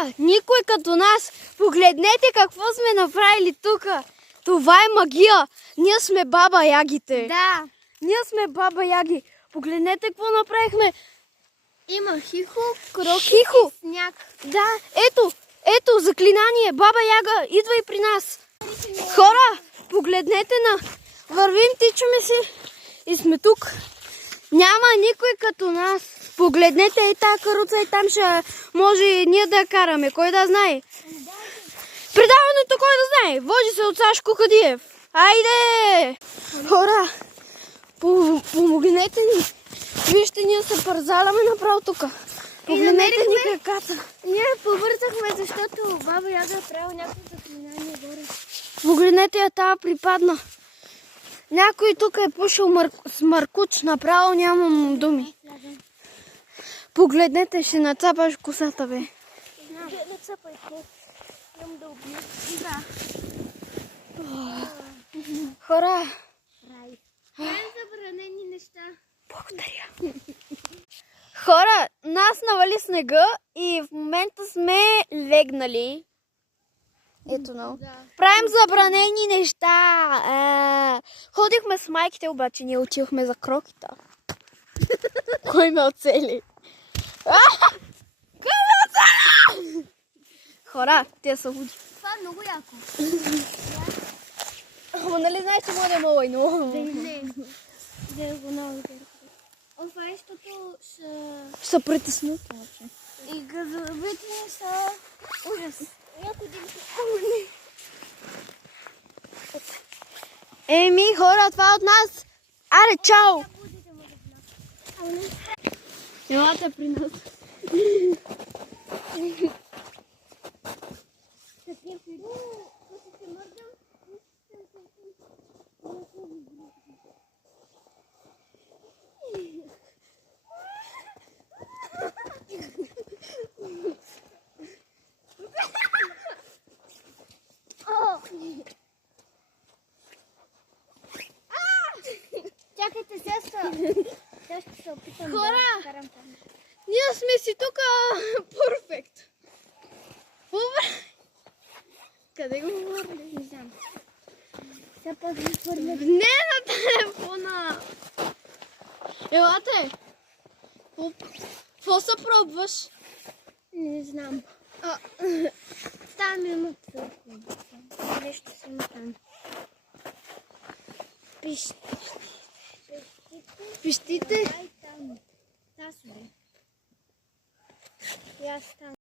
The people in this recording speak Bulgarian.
Хора, никой като нас. Погледнете какво сме направили тук. Това е магия. Ние сме баба Ягите. Да. Ние сме баба Яги. Погледнете какво направихме. Има хихо, крохи Хихо. и сняг. Да, ето заклинание. Баба Яга, идвай при нас. Хора, погледнете на... Вървим, тичаме си и сме тук. Няма никой като нас. Погледнете и тази каруца и там ще може и ние да я караме. Кой да знае? Предаването кой да знае? Води се от Сашко Кадиев. Айде! Хора, помогнете ни. Вижте, ние се парзаляме направо тук. Погледнете ни краката. Ние повързахме, защото баба Яга е правила някакво заклинание горе. Погледнете я, тая припадна. Някой тук е пушил с маркуч, направо нямам думи. Погледнете, ще нацапаш косата, бе. Не цапай кос. Имам да убия. Да. Хора. Рай. Рай забранени неща. Благодаря. Хора, нас навали снега и в момента сме легнали. Ето но. Да. Правим забранени неща. Ходихме с майките, обаче ние отивахме за кроките. Кой ме оцели? Кой ме оцели? Хора, те са луди. Това е много яко. Ама нали знаеш, че може да е много и много? Не. Да го много. Офайщото Ще се притеснят. и газовете са ужас. Яко Еми, хора, това е от нас. Аре, чао! Елате при нас. Чакайте, сестра. Сега ще се опитам Хора! да карам там. Ние сме си тук перфект. Къде го говорили? Не знам. Сега пак ви хвърля. Не на телефона. Елате. Какво се пробваш? Не знам. Там има твърко. Нещо си има там. Пищите? Ай там. Тасове. И аз там.